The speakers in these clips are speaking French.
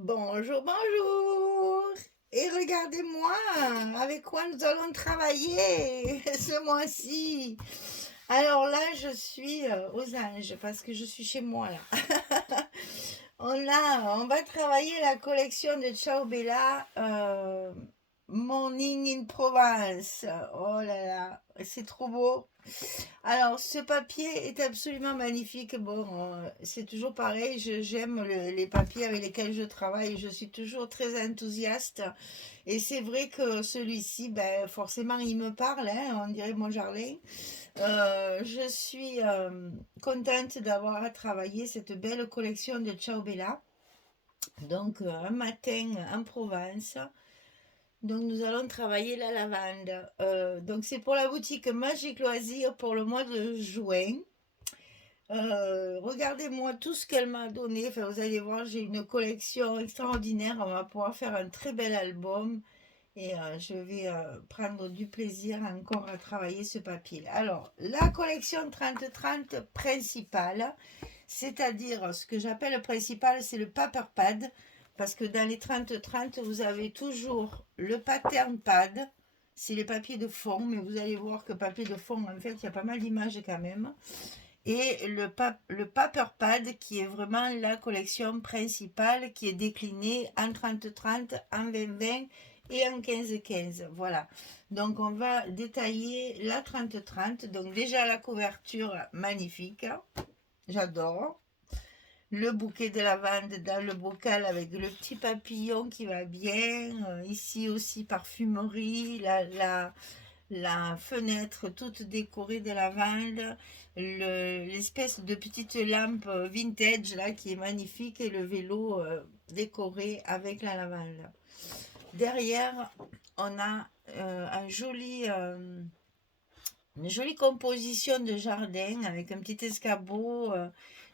Bonjour, bonjour. Et regardez-moi, avec quoi nous allons travailler ce mois-ci. Alors là, je suis aux anges parce que je suis chez moi là. On va travailler la collection de Ciao Bella, Morning in Provence. Oh là là, c'est trop beau. Alors, ce papier est absolument magnifique. Bon, c'est toujours pareil, j'aime les papiers avec lesquels je travaille. Je suis toujours très enthousiaste. Et c'est vrai que celui-ci, ben, forcément, il me parle, hein, on dirait mon jardin. Je suis contente d'avoir travaillé cette belle collection de Ciao Bella. Donc, un matin en Provence. Donc nous allons travailler la lavande. Donc c'est pour la boutique Magic Loisirs pour le mois de juin. Regardez-moi tout ce qu'elle m'a donné. Enfin, vous allez voir, j'ai une collection extraordinaire. On va pouvoir faire un très bel album. Et je vais prendre du plaisir encore à travailler ce papier. Alors, la collection 30-30 principale, c'est-à-dire ce que j'appelle principal, c'est le paper pad. Parce que dans les 30-30, vous avez toujours le pattern pad. C'est les papiers de fond, mais vous allez voir que papier de fond, en fait, il y a pas mal d'images quand même. Et le paper pad qui est vraiment la collection principale qui est déclinée en 30-30, en 20-20 et en 15-15. Voilà. Donc on va détailler la 30-30. Donc déjà la couverture magnifique. J'adore. Le bouquet de lavande dans le bocal avec le petit papillon qui va bien. Ici aussi parfumerie. La fenêtre toute décorée de lavande, l'espèce de petite lampe vintage là qui est magnifique et le vélo décoré avec la lavande. Derrière, on a une jolie composition de jardin avec un petit escabeau,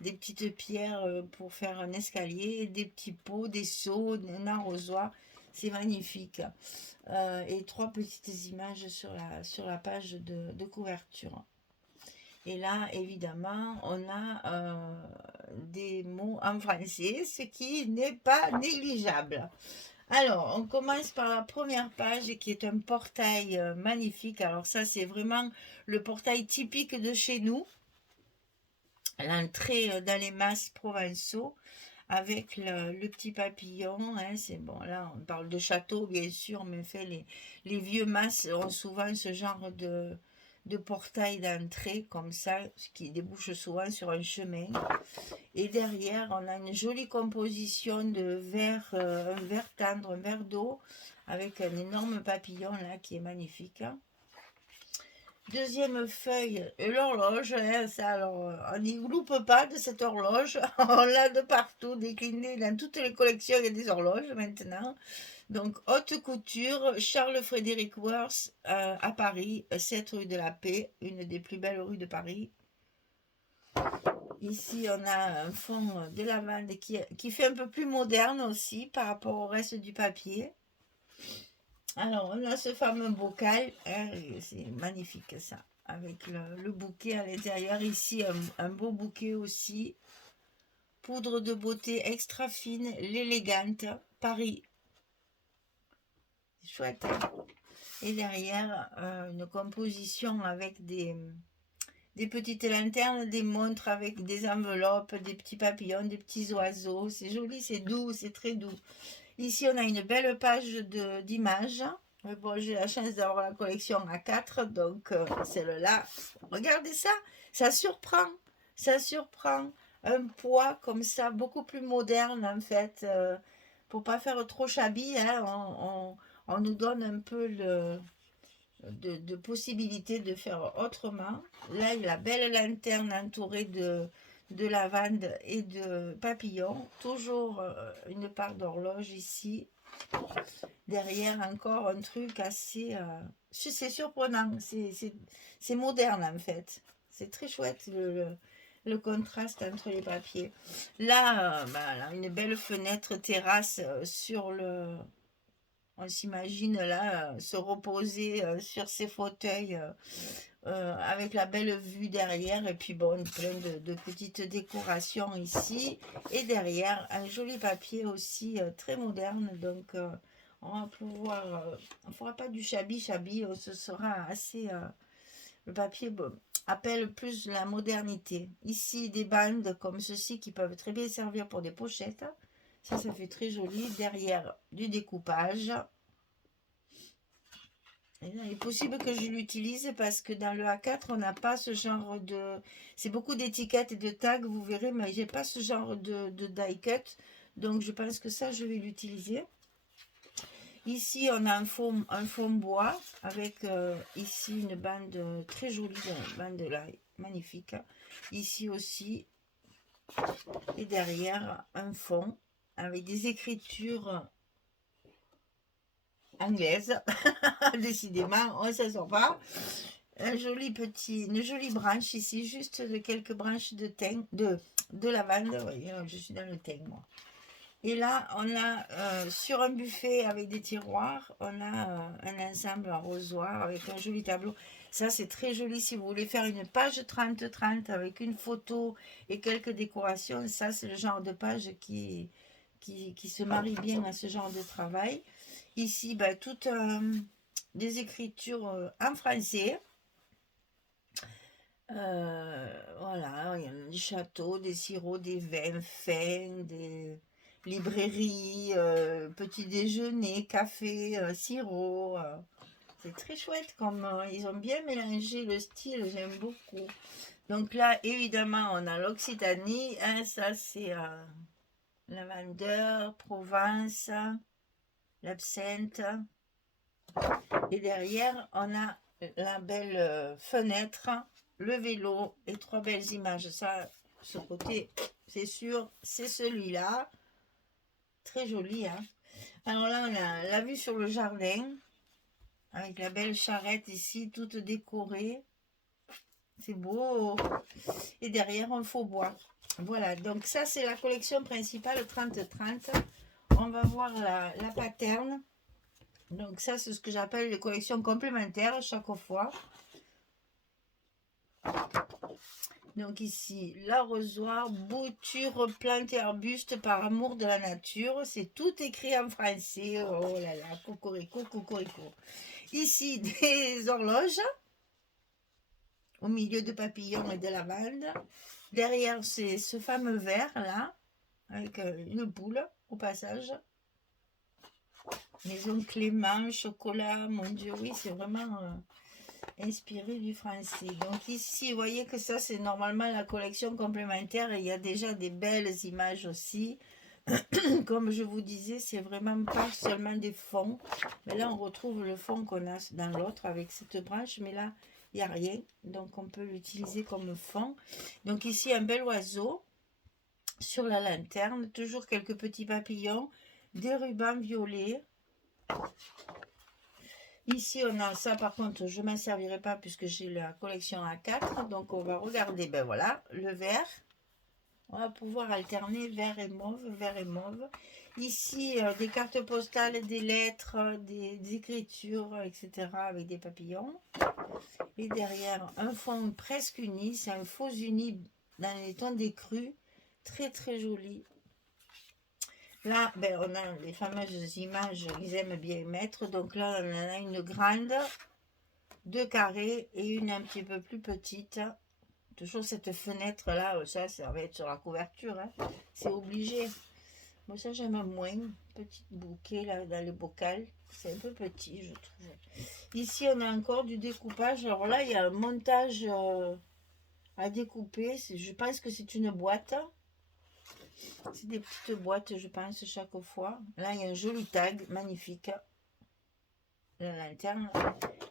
des petites pierres pour faire un escalier, des petits pots, des seaux, un arrosoir. C'est magnifique. Et trois petites images sur la page de couverture. Et là, évidemment, on a des mots en français, ce qui n'est pas négligeable. Alors, on commence par la première page qui est un portail magnifique. Alors ça, c'est vraiment le portail typique de chez nous. L'entrée dans les masses provençaux avec le petit papillon. Hein, c'est bon, là, on parle de château, bien sûr, mais fait, les vieux masses ont souvent ce genre de portail d'entrée, comme ça, qui débouche souvent sur un chemin. Et derrière, on a une jolie composition de verre, un verre tendre, un verre d'eau, avec un énorme papillon, là, qui est magnifique. Deuxième feuille, l'horloge, hein, ça alors, on n'y loupe pas de cette horloge, on l'a de partout, déclinée dans toutes les collections, il y a des horloges maintenant. Donc, haute couture, Charles-Frédéric Worth à Paris, 7 rue de la Paix, une des plus belles rues de Paris. Ici, on a un fond de lavande qui fait un peu plus moderne aussi par rapport au reste du papier. Alors, on a ce fameux bocal, hein, c'est magnifique ça, avec le bouquet à l'intérieur. Ici, un beau bouquet aussi. Poudre de beauté extra fine, l'élégante, Paris. C'est chouette, hein. Et derrière, une composition avec des petites lanternes, des montres avec des enveloppes, des petits papillons, des petits oiseaux. C'est joli, c'est doux, c'est très doux. Ici, on a une belle page d'images. Bon, j'ai la chance d'avoir la collection à 4, donc celle-là, regardez ça, ça surprend, ça surprend. Un poids comme ça, beaucoup plus moderne en fait, pour pas faire trop shabby, hein, on nous donne un peu de possibilités de faire autrement. Là, la belle lanterne entourée de lavande et de papillons. Toujours une part d'horloge ici. Derrière, encore un truc assez... c'est surprenant. C'est moderne, en fait. C'est très chouette, le contraste entre les papiers. Là, là, une belle fenêtre terrasse sur le... On s'imagine là se reposer sur ses fauteuils avec la belle vue derrière. Et puis bon, plein de petites décorations ici. Et derrière, un joli papier aussi très moderne. Donc, on va pouvoir... on ne fera pas du chabi-chabi, ce sera assez... le papier appelle plus la modernité. Ici, des bandes comme ceci qui peuvent très bien servir pour des pochettes. Ça fait très joli. Derrière, du découpage. Et là, il est possible que je l'utilise parce que dans le A4, on n'a pas ce genre de... C'est beaucoup d'étiquettes et de tags, vous verrez, mais j'ai pas ce genre de die cut. Donc, je pense que ça, je vais l'utiliser. Ici, on a un fond bois avec ici une bande très jolie, une bande là, magnifique. Ici aussi, et derrière, un fond avec des écritures anglaises. Décidément, on ne s'en sort pas. Une jolie branche ici, juste de quelques branches de thym, de lavande. Oui, je suis dans le thym, moi. Et là, on a sur un buffet avec des tiroirs, on a un ensemble arrosoir avec un joli tableau. Ça, c'est très joli si vous voulez faire une page 30-30 avec une photo et quelques décorations. Ça, c'est le genre de page qui se marie bien à ce genre de travail. Ici, ben, toutes des écritures en français. Voilà, il y a des châteaux, des sirops, des vins fins, des librairies, petit déjeuner, café, sirop. C'est très chouette comme ils ont bien mélangé le style, j'aime beaucoup. Donc là, évidemment, on a l'Occitanie, hein, ça c'est lavandeur, Provence, l'absinthe. Et derrière, on a la belle fenêtre, le vélo et trois belles images. Ça, ce côté, c'est sûr, c'est celui-là. Très joli, hein. Alors là, on a la vue sur le jardin, avec la belle charrette ici, toute décorée. C'est beau. Et derrière, un faux bois. Voilà, donc ça, c'est la collection principale 30-30. On va voir la paterne. Donc ça, c'est ce que j'appelle les collections complémentaires chaque fois. Donc ici, l'arrosoir, bouture, plantes et arbustes par amour de la nature. C'est tout écrit en français. Oh là là, cocorico, cocorico. Ici, des horloges au milieu de papillons et de lavande. Derrière, c'est ce fameux verre là, avec une poule au passage. Maison Clément, chocolat, mon Dieu, oui, c'est vraiment inspiré du français. Donc ici, vous voyez que ça, c'est normalement la collection complémentaire et il y a déjà des belles images aussi. Comme je vous disais, c'est vraiment pas seulement des fonds. Mais là, on retrouve le fond qu'on a dans l'autre avec cette branche, mais là, il n'y a rien. Donc, on peut l'utiliser comme fond. Donc ici, un bel oiseau sur la lanterne. Toujours quelques petits papillons, des rubans violets. Ici, on a ça, par contre, je ne m'en servirai pas puisque j'ai la collection A4. Donc, on va regarder, ben voilà, le vert. On va pouvoir alterner vert et mauve, vert et mauve. Ici, des cartes postales, des lettres, des écritures, etc. avec des papillons. Et derrière, un fond presque uni. C'est un faux uni dans les tons d'écru. Très, très joli. Là, ben, on a les fameuses images qu'ils aiment bien mettre. Donc là, on en a une grande, deux carrés et une un petit peu plus petite. Toujours cette fenêtre là, ça va être sur la couverture, hein. C'est obligé. Moi ça j'aime moins. Petit bouquet là dans le bocal, c'est un peu petit je trouve. Ici on a encore du découpage. Alors là il y a un montage à découper. Je pense que c'est une boîte. C'est des petites boîtes je pense chaque fois. Là il y a un joli tag magnifique. La lanterne.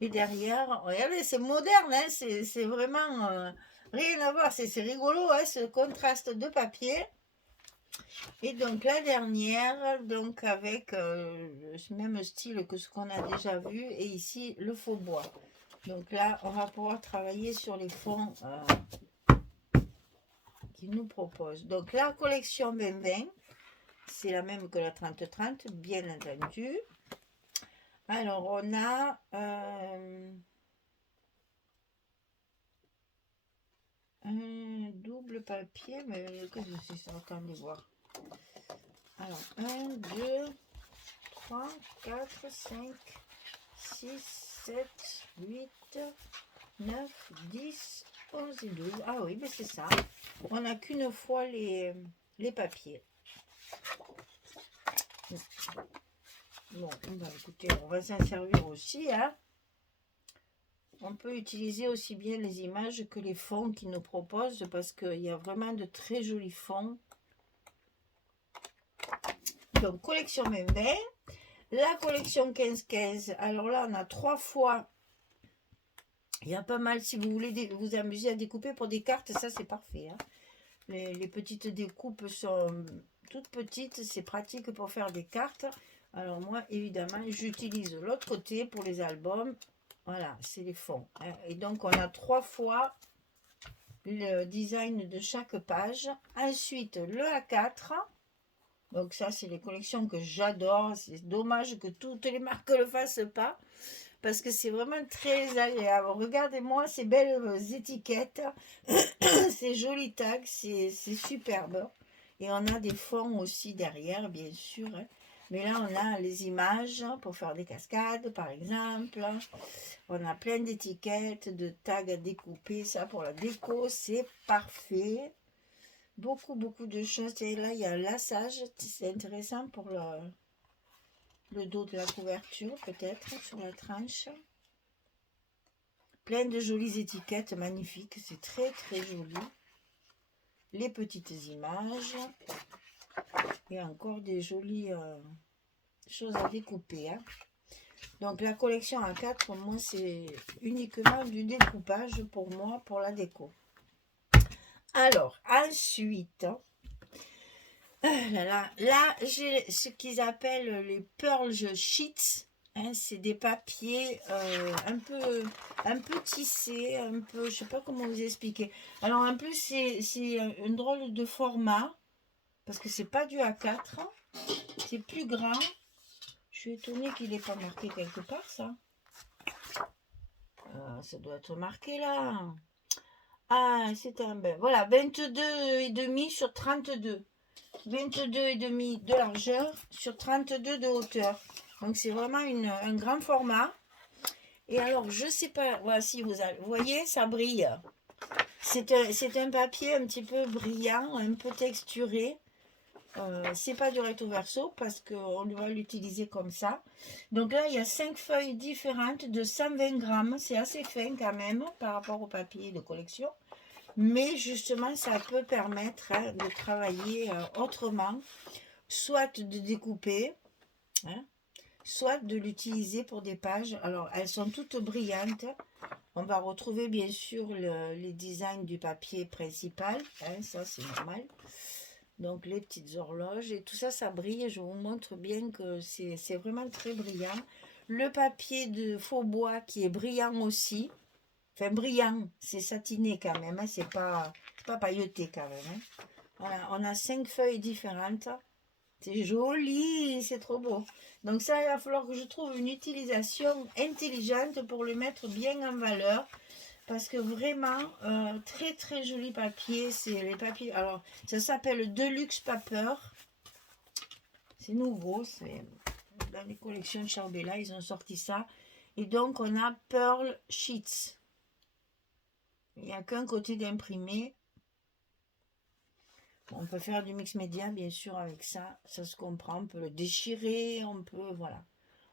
Et derrière, regardez, c'est moderne, hein, c'est vraiment rien à voir. C'est rigolo, hein, ce contraste de papier. Et donc la dernière, donc avec le même style que ce qu'on a déjà vu. Et ici, le faux bois. Donc là, on va pouvoir travailler sur les fonds qu'ils nous proposent. Donc la collection 2020, c'est la même que la 30-30, bien entendu. Alors, on a un double papier, mais qu'est-ce que c'est ça? Attendez voir. Alors, 1, 2, 3, 4, 5, 6, 7, 8, 9, 10, 11 et 12. Ah oui, mais c'est ça. On n'a qu'une fois les papiers. Bon, bah, écoutez, on va s'en servir aussi, hein. On peut utiliser aussi bien les images que les fonds qu'ils nous proposent parce qu'il y a vraiment de très jolis fonds. Donc, collection Membin. La collection 15-15. Alors là, on a 3 fois. Il y a pas mal. Si vous voulez vous amuser à découper pour des cartes, ça c'est parfait, hein. Les petites découpes sont toutes petites. C'est pratique pour faire des cartes. Alors moi, évidemment, j'utilise l'autre côté pour les albums. Voilà, c'est les fonds, hein. Et donc, on a 3 fois le design de chaque page. Ensuite, le A4. Donc ça, c'est les collections que j'adore. C'est dommage que toutes les marques ne le fassent pas. Parce que c'est vraiment très agréable. Regardez-moi ces belles étiquettes. Ces jolis tags. C'est superbe. Et on a des fonds aussi derrière, bien sûr, hein. Mais là, on a les images pour faire des cascades, par exemple. On a plein d'étiquettes, de tags à découper. Ça, pour la déco, c'est parfait. Beaucoup de choses. Et là, il y a un lassage. C'est intéressant pour le dos de la couverture, peut-être, sur la tranche. Plein de jolies étiquettes magnifiques. C'est très joli. Les petites images. Et encore des jolies choses à découper, hein. Donc la collection A4, pour moi, c'est uniquement du découpage pour moi, pour la déco. Alors, ensuite, là j'ai ce qu'ils appellent les Pearl Sheets. Hein, c'est des papiers un peu tissés, un peu, je sais pas comment vous expliquer. Alors en plus, c'est un drôle de format, parce que c'est pas du A4, c'est plus grand. Je suis étonnée qu'il n'ait pas marqué quelque part, ça. Ça doit être marqué là. Ah, c'est un... Ben, voilà, 22,5 sur 32. 22,5 de largeur sur 32 de hauteur. Donc, c'est vraiment un grand format. Et alors, je sais pas... Voilà, si vous voyez, ça brille. C'est un papier un petit peu brillant, un peu texturé. C'est pas du recto verso parce qu'on doit l'utiliser comme ça. Donc là, il y a 5 feuilles différentes de 120 grammes. C'est assez fin quand même par rapport au papier de collection. Mais justement, ça peut permettre, hein, de travailler autrement. Soit de découper, hein, soit de l'utiliser pour des pages. Alors, elles sont toutes brillantes. On va retrouver bien sûr les designs du papier principal. Hein, ça, c'est normal. Donc les petites horloges et tout ça, ça brille. Je vous montre bien que c'est vraiment très brillant. Le papier de faux bois qui est brillant aussi. Enfin brillant, c'est satiné quand même, hein. C'est pas pailleté quand même, hein. Voilà, on a 5 feuilles différentes. C'est joli, c'est trop beau. Donc ça, il va falloir que je trouve une utilisation intelligente pour le mettre bien en valeur. Parce que vraiment, très joli papier. C'est les papiers. Alors, ça s'appelle Deluxe Paper. C'est nouveau. C'est dans les collections de Charbella, ils ont sorti ça. Et donc, on a Pearl Sheets. Il n'y a qu'un côté d'imprimé. Bon, on peut faire du mix média, bien sûr, avec ça. Ça se comprend. On peut le déchirer. On peut, voilà.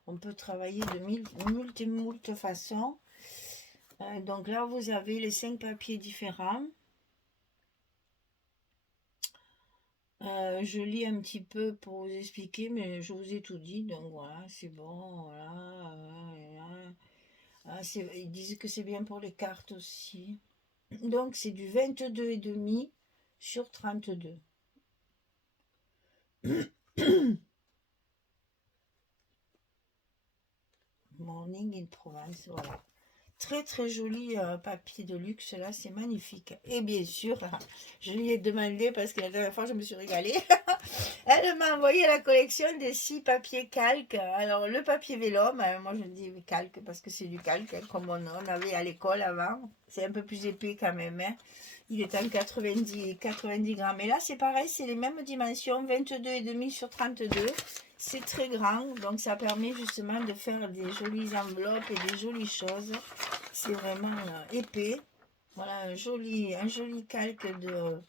On peut travailler de moult façons. Donc là, vous avez les 5 papiers différents. Je lis un petit peu pour vous expliquer, mais je vous ai tout dit. Donc voilà, c'est bon. Voilà. Ils disent que c'est bien pour les cartes aussi. Donc c'est du 22,5 sur 32. Morning in Provence, voilà. Très joli papier de luxe, là, c'est magnifique. Et bien sûr, je lui ai demandé, parce que la dernière fois, je me suis régalée. Elle m'a envoyé la collection des 6 papiers calques. Alors, le papier vélum, moi je dis calque, parce que c'est du calque, hein, comme on avait à l'école avant. C'est un peu plus épais quand même, hein. il est en 90 grammes. Et là, c'est pareil, c'est les mêmes dimensions, 22,5 sur 32. C'est très grand, donc ça permet justement de faire des jolies enveloppes et des jolies choses. C'est vraiment épais. Voilà, un joli calque de...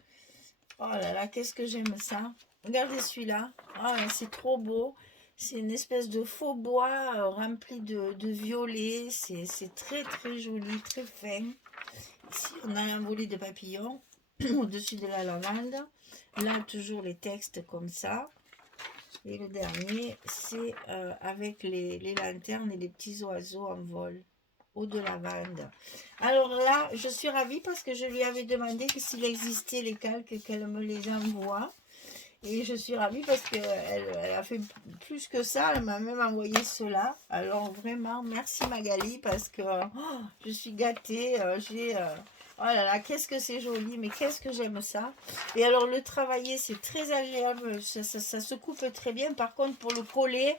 Oh là là, qu'est-ce que j'aime ça. Regardez celui-là. Oh, c'est trop beau. C'est une espèce de faux bois rempli de violet. C'est très très joli, très fin. Ici, on a l'envolée de papillons au-dessus de la lavande. Là, toujours les textes comme ça. Et le dernier, c'est avec les lanternes et les petits oiseaux en vol. Eau de lavande. Alors là, je suis ravie parce que je lui avais demandé que s'il existait les calques, qu'elle me les envoie. Et je suis ravie parce qu'elle a fait plus que ça. Elle m'a même envoyé cela. Alors vraiment, merci Magali parce que je suis gâtée. Oh là là, qu'est-ce que c'est joli, mais qu'est-ce que j'aime ça. Et alors le travailler, c'est très agréable. Ça se coupe très bien. Par contre, pour le coller,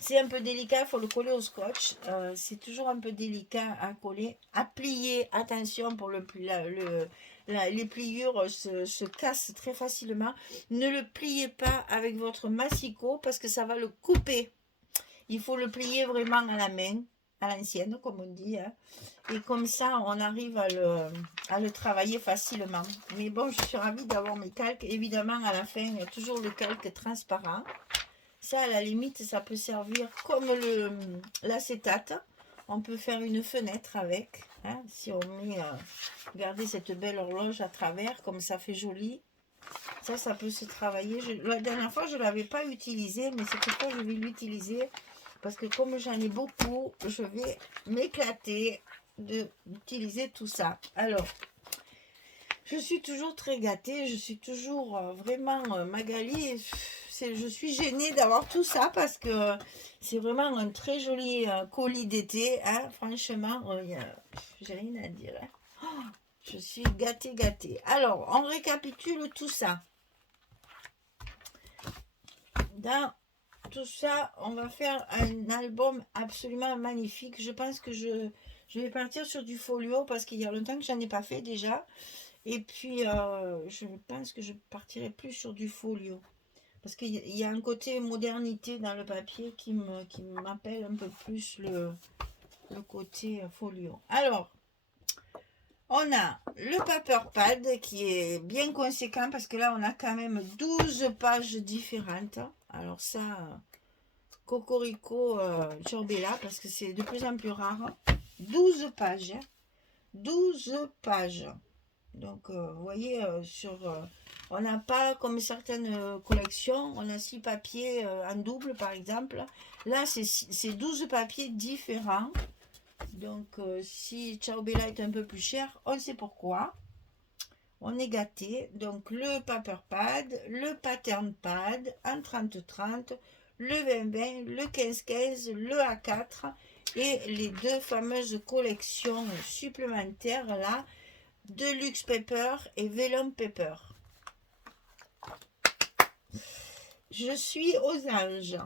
c'est un peu délicat. Il faut le coller au scotch. C'est toujours un peu délicat à coller. À plier, attention pour les pliures se cassent très facilement. Ne le pliez pas avec votre massicot parce que ça va le couper. Il faut le plier vraiment à la main, à l'ancienne comme on dit. Hein. Et comme ça, on arrive à le travailler facilement. Mais bon, je suis ravie d'avoir mes calques. Évidemment, à la fin, il y a toujours le calque transparent. Ça, à la limite, ça peut servir comme l'acétate. On peut faire une fenêtre avec. Hein, si on met, regardez cette belle horloge à travers, comme ça fait joli. Ça peut se travailler. La dernière fois, je ne l'avais pas utilisé, mais cette fois, je vais l'utiliser. Parce que comme j'en ai beaucoup, je vais m'éclater d'utiliser tout ça. Alors, je suis toujours très gâtée. Je suis toujours vraiment Magali. Je suis gênée d'avoir tout ça parce que c'est vraiment un très joli colis d'été. Hein, franchement, j'ai rien à dire. Hein. Oh, je suis gâtée. Alors, on récapitule tout ça. Dans tout ça, on va faire un album absolument magnifique. Je pense que je vais partir sur du folio parce qu'il y a longtemps que j'en ai pas fait déjà. Et puis, je pense que je partirai plus sur du folio. Parce qu'il y a un côté modernité dans le papier qui m'appelle un peu plus le côté folio. Alors, on a le paper pad qui est bien conséquent parce que là, on a quand même 12 pages différentes. Alors ça, Cocorico Ciao Bella, parce que c'est de plus en plus rare. 12 pages. 12 pages. Donc, vous voyez, on n'a pas comme certaines collections, on a 6 papiers en double, par exemple. Là, c'est 12 papiers différents. Donc, si Ciao Bella est un peu plus cher, on sait pourquoi. On est gâté. Donc, le paper pad, le pattern pad en 30-30, le 20-20, le 15-15, le A4 et les deux fameuses collections supplémentaires là, Deluxe Paper et Vellum Paper. Je suis aux anges.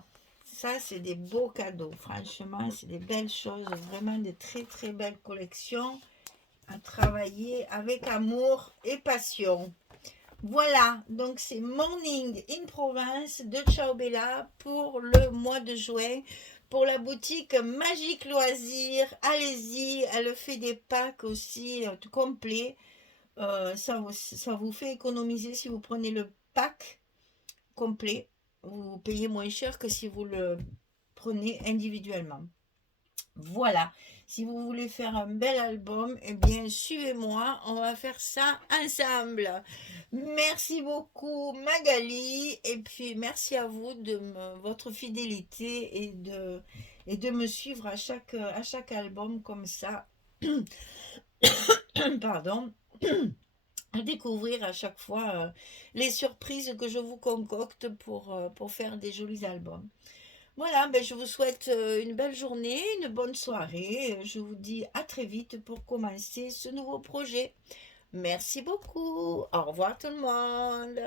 Ça, c'est des beaux cadeaux. Franchement, c'est des belles choses. Vraiment des très, très belles collections à travailler avec amour et passion. Voilà, donc c'est Morning in Provence de Ciao Bella pour le mois de juin. Pour la boutique Magique Loisirs, allez-y, elle fait des packs aussi complets. Ça vous fait économiser si vous prenez le pack complet. Vous payez moins cher que si vous le prenez individuellement. Voilà, si vous voulez faire un bel album, eh bien suivez-moi, on va faire ça ensemble. Merci beaucoup Magali et puis merci à vous de votre fidélité et de me suivre à chaque album comme ça. Pardon. À découvrir à chaque fois les surprises que je vous concocte pour faire des jolis albums. Voilà, ben je vous souhaite une belle journée, une bonne soirée. Je vous dis à très vite pour commencer ce nouveau projet. Merci beaucoup. Au revoir tout le monde.